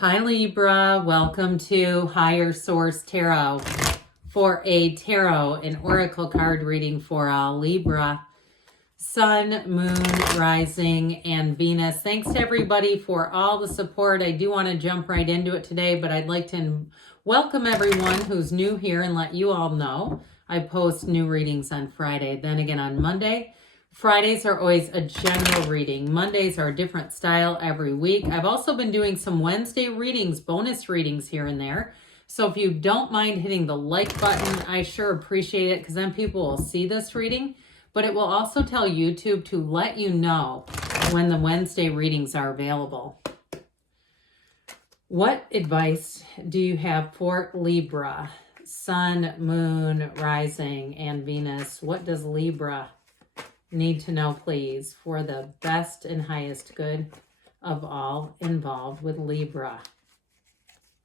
Hi Libra, welcome to Higher Source Tarot for a tarot and oracle card reading for all Libra, Sun, Moon, Rising, and Venus. Thanks to everybody for all the support. I do want to jump right into it today, but I'd like to welcome everyone who's new here and let you all know I post new readings on Friday, then again on Monday. Fridays are always a general reading. Mondays are a different style every week. I've also been doing some Wednesday readings, bonus readings here and there. So if you don't mind hitting the like button, I sure appreciate it because then people will see this reading. But it will also tell YouTube to let you know when the Wednesday readings are available. What advice do you have for Libra? Sun, Moon, Rising, and Venus. What does Libra need to know, please, for the best and highest good of all involved with Libra?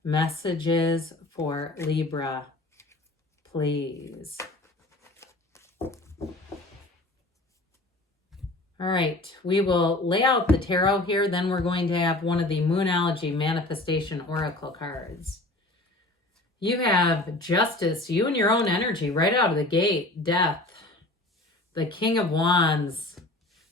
Messages for Libra, please. All right, we will lay out the tarot here. Then we're going to have one of the Moonology Manifestation Oracle cards. You have Justice, you and your own energy right out of the gate. Death. The King of Wands,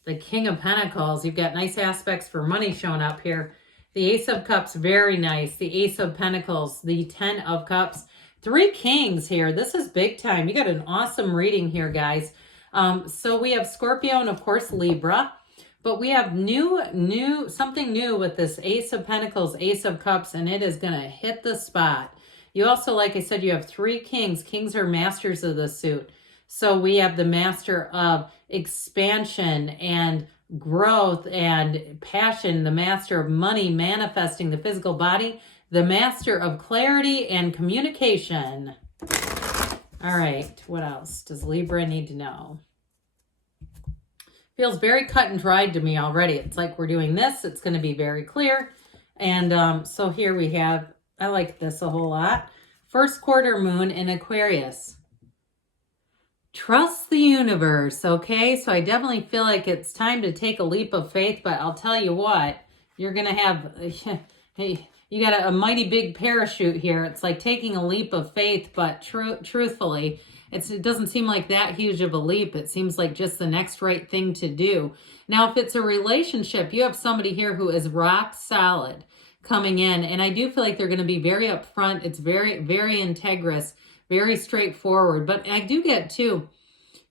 the King of Pentacles. You've got nice aspects for money showing up here. The Ace of Cups, very nice. The Ace of Pentacles, the Ten of Cups. Three Kings here. This is big time. You got an awesome reading here, guys. So we have Scorpio and, of course, Libra. But we have something new with this Ace of Pentacles, Ace of Cups, and it is going to hit the spot. You also, like I said, you have three Kings. Kings are masters of the suit. So we have the master of expansion and growth and passion, the master of money manifesting the physical body, the master of clarity and communication. All right, what else does Libra need to know? Feels very cut and dried to me already. It's like we're doing this. It's going to be very clear. And so here we have, I like this a whole lot. First quarter moon in Aquarius. Trust the universe, okay? So I definitely feel like it's time to take a leap of faith, but I'll tell you what, you're going to have, hey, you got a mighty big parachute here. It's like taking a leap of faith, but truthfully, it doesn't seem like that huge of a leap. It seems like just the next right thing to do. Now, if it's a relationship, you have somebody here who is rock solid coming in, and I do feel like they're going to be very upfront. It's very, very integrous. Very straightforward. But I do get, too,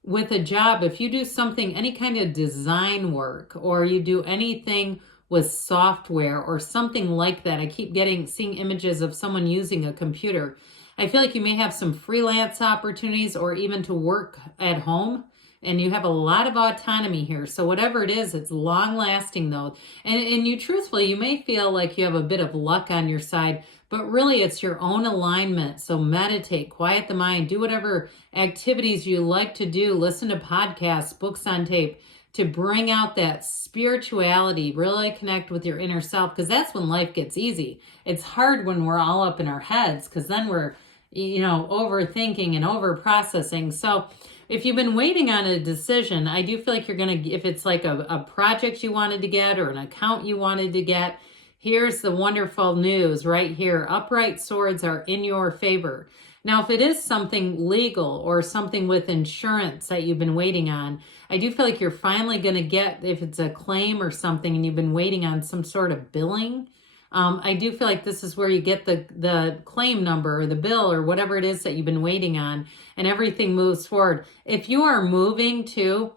with a job, if you do something, any kind of design work, or you do anything with software or something like that, I keep seeing images of someone using a computer. I feel like you may have some freelance opportunities or even to work at home. And you have a lot of autonomy here. So whatever it is, it's long lasting though. And you truthfully, you may feel like you have a bit of luck on your side, but really it's your own alignment. So meditate, quiet the mind, do whatever activities you like to do. Listen to podcasts, books on tape to bring out that spirituality, really connect with your inner self, because that's when life gets easy. It's hard when we're all up in our heads because then we're, overthinking and over processing. So if you've been waiting on a decision, I do feel like you're going to, if it's like a project you wanted to get or an account you wanted to get, here's the wonderful news right here. Upright swords are in your favor. Now, if it is something legal or something with insurance that you've been waiting on, I do feel like you're finally going to get, if it's a claim or something and you've been waiting on some sort of billing, I do feel like this is where you get the claim number or the bill or whatever it is that you've been waiting on, and everything moves forward. If you are moving too,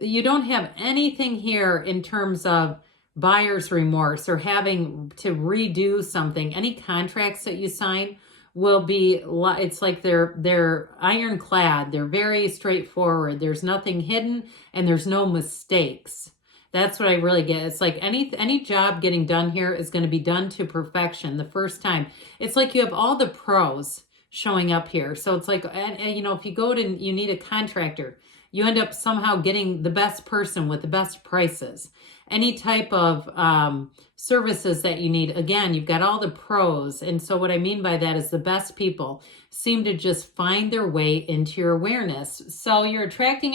you don't have anything here in terms of buyer's remorse or having to redo something. Any contracts that you sign will be, it's like they're ironclad. They're very straightforward. There's nothing hidden and there's no mistakes. That's what I really get. It's like any job getting done here is going to be done to perfection the first time. It's like you have all the pros showing up here. So it's like, and if you go to, you need a contractor, you end up somehow getting the best person with the best prices. Any type of services that you need, again, you've got all the pros. And so what I mean by that is the best people seem to just find their way into your awareness. So you're attracting.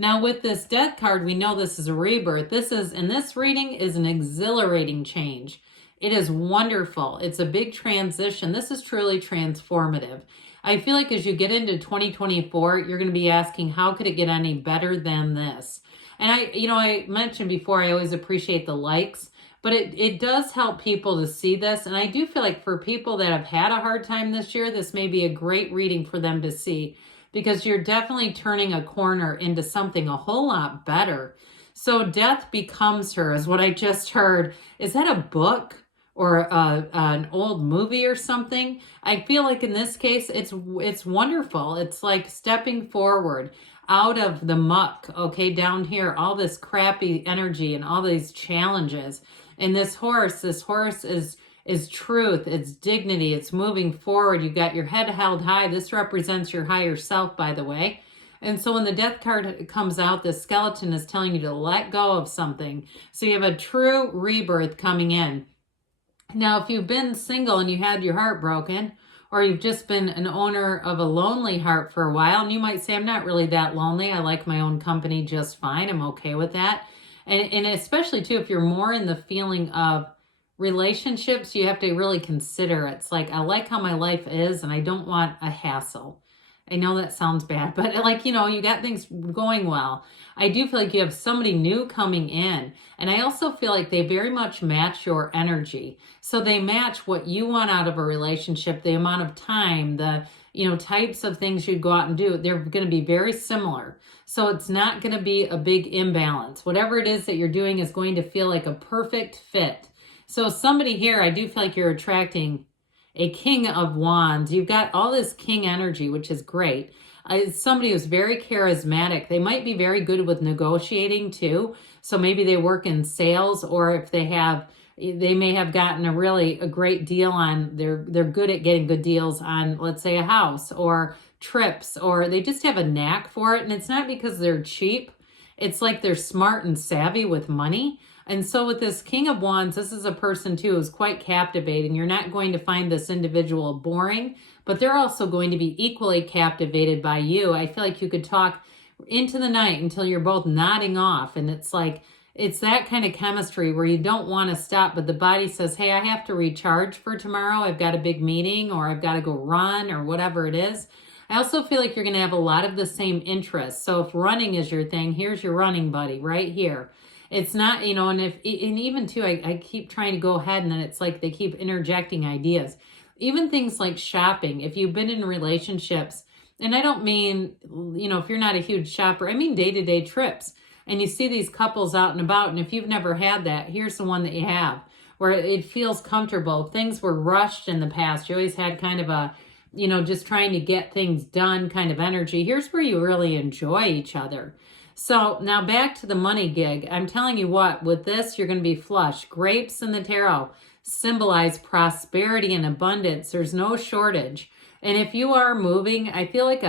Now with this Death card, we know this is a rebirth. This is, in this reading, is an exhilarating change. It is wonderful. It's a big transition. This is truly transformative. I feel like as you get into 2024, you're going to be asking, how could it get any better than this? And I mentioned before, I always appreciate the likes, but it does help people to see this. And I do feel like for people that have had a hard time this year, this may be a great reading for them to see, because you're definitely turning a corner into something a whole lot better. So death becomes her is what I just heard. Is that a book or an old movie or something? I feel like in this case, it's wonderful. It's like stepping forward out of the muck, okay, down here, all this crappy energy and all these challenges. And this horse is truth, it's dignity, it's moving forward. You got your head held high. This represents your higher self, by the way. And so when the death card comes out, the skeleton is telling you to let go of something. So you have a true rebirth coming in. Now, if you've been single and you had your heart broken, or you've just been an owner of a lonely heart for a while, and you might say, I'm not really that lonely. I like my own company just fine. I'm okay with that. And especially, too, if you're more in the feeling of relationships, you have to really consider, it's like, I like how my life is, and I don't want a hassle. I know that sounds bad, but like, you got things going well. I do feel like you have somebody new coming in. And I also feel like they very much match your energy. So they match what you want out of a relationship, the amount of time, the, types of things you'd go out and do. They're going to be very similar. So it's not going to be a big imbalance. Whatever it is that you're doing is going to feel like a perfect fit. So somebody here, I do feel like you're attracting a King of Wands. You've got all this king energy, which is great. Somebody who's very charismatic. They might be very good with negotiating too. So maybe they work in sales, or if they may have gotten a great deal on, they're good at getting good deals on, let's say, a house or trips, or they just have a knack for it. And it's not because they're cheap. It's like they're smart and savvy with money. And so with this King of Wands, this is a person too who's quite captivating. You're not going to find this individual boring, but they're also going to be equally captivated by you. I feel like you could talk into the night until you're both nodding off. And it's like, it's that kind of chemistry where you don't want to stop, but the body says, hey, I have to recharge for tomorrow. I've got a big meeting, or I've got to go run, or whatever it is. I also feel like you're going to have a lot of the same interests. So if running is your thing, here's your running buddy right here. It's not, and even too, I keep trying to go ahead, and then it's like they keep interjecting ideas. Even things like shopping, if you've been in relationships, and I don't mean, if you're not a huge shopper, I mean day-to-day trips. And you see these couples out and about, and if you've never had that, here's the one that you have, where it feels comfortable. Things were rushed in the past. You always had kind of a, just trying to get things done kind of energy. Here's where you really enjoy each other. So now back to the money gig. I'm telling you what, with this, you're going to be flush. Grapes in the tarot symbolize prosperity and abundance. There's no shortage. And if you are moving, I feel like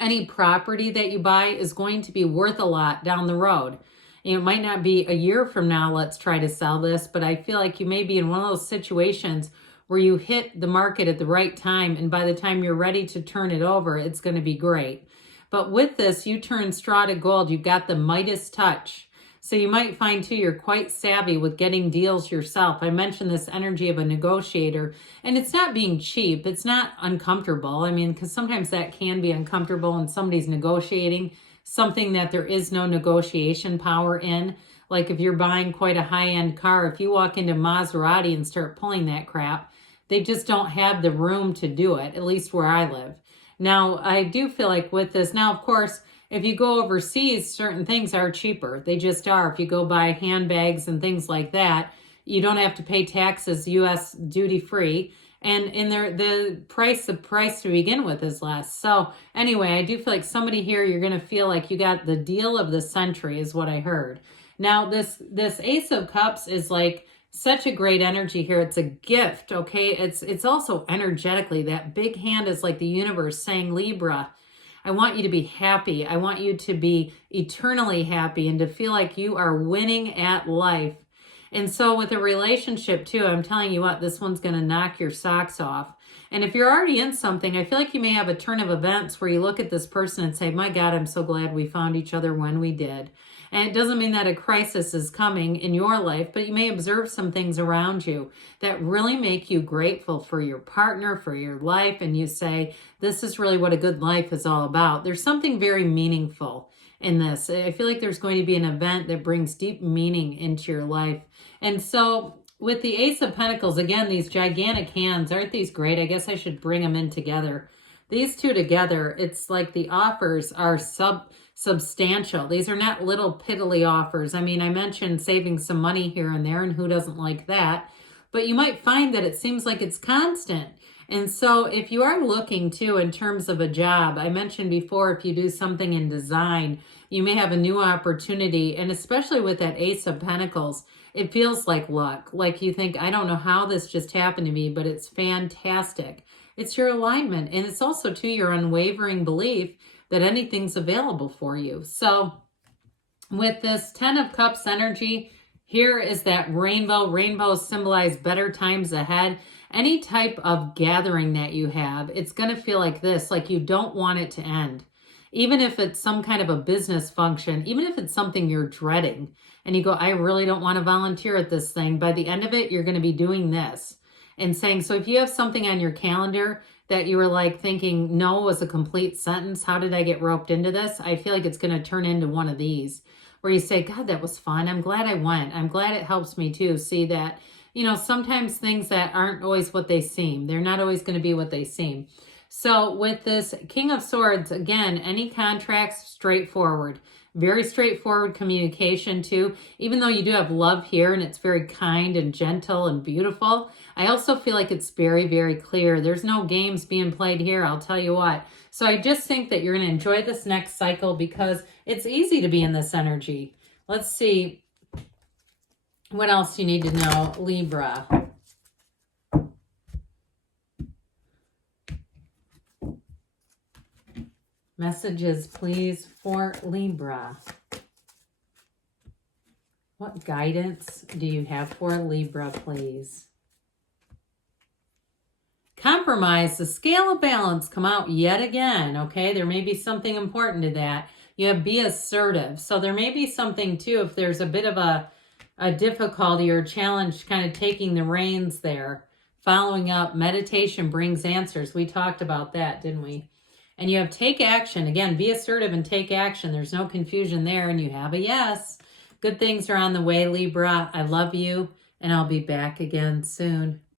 any property that you buy is going to be worth a lot down the road. It might not be a year from now, let's try to sell this, but I feel like you may be in one of those situations where you hit the market at the right time, and by the time you're ready to turn it over, it's going to be great. But with this, you turn straw to gold. You've got the Midas touch. So you might find, too, you're quite savvy with getting deals yourself. I mentioned this energy of a negotiator, and it's not being cheap. It's not uncomfortable. I mean, because sometimes that can be uncomfortable when somebody's negotiating something that there is no negotiation power in. Like if you're buying quite a high-end car, if you walk into Maserati and start pulling that crap, they just don't have the room to do it, at least where I live. Now, I do feel like with this, now, of course, if you go overseas, certain things are cheaper. They just are. If you go buy handbags and things like that, you don't have to pay taxes, U.S. duty-free. And the price to begin with is less. So anyway, I do feel like somebody here, you're going to feel like you got the deal of the century is what I heard. Now, this Ace of Cups is like such a great energy here. It's a gift, okay? It's also energetically, that big hand is like the universe saying, Libra, I want you to be happy. I want you to be eternally happy and to feel like you are winning at life. And so with a relationship too, I'm telling you what, this one's going to knock your socks off. And if you're already in something, I feel like you may have a turn of events where you look at this person and say, my God, I'm so glad we found each other when we did. And it doesn't mean that a crisis is coming in your life, but you may observe some things around you that really make you grateful for your partner, for your life. And you say, this is really what a good life is all about. There's something very meaningful in this. I feel like there's going to be an event that brings deep meaning into your life. And so with the Ace of Pentacles, again, these gigantic hands, aren't these great? I guess I should bring them in together. These two together, it's like the offers are substantial. These are not little piddly offers. I mean, I mentioned saving some money here and there, and who doesn't like that? But you might find that it seems like it's constant. And so if you are looking too in terms of a job, I mentioned before, if you do something in design, you may have a new opportunity. And especially with that Ace of Pentacles, it feels like luck. Like you think, I don't know how this just happened to me, but it's fantastic. It's your alignment. And it's also too your unwavering belief that anything's available for you. So with this 10 of Cups energy, here is that rainbow. Rainbows symbolize better times ahead. Any type of gathering that you have, it's going to feel like this, like you don't want it to end. Even if it's some kind of a business function, even if it's something you're dreading, and you go, I really don't want to volunteer at this thing. By the end of it, you're going to be doing this and saying, so if you have something on your calendar that you were like thinking, no was a complete sentence, how did I get roped into this? I feel like it's going to turn into one of these where you say, God, that was fun. I'm glad I went. I'm glad it helps me too. See that, you know, sometimes things that aren't always what they seem, they're not always going to be what they seem. So with this King of Swords, again, any contracts, straightforward. Very straightforward communication too. Even though you do have love here and it's very kind and gentle and beautiful, I also feel like it's very, very clear. There's no games being played here, I'll tell you what. So I just think that you're going to enjoy this next cycle because it's easy to be in this energy. Let's see what else you need to know, Libra. Messages, please, for Libra. What guidance do you have for Libra, please? Compromise, the scale of balance come out yet again, okay? There may be something important to that. You have be assertive. So there may be something, too, if there's a bit of a difficulty or challenge kind of taking the reins there. Following up, meditation brings answers. We talked about that, didn't we? And you have take action. Again, be assertive and take action. There's no confusion there. And you have a yes. Good things are on the way, Libra. I love you. And I'll be back again soon.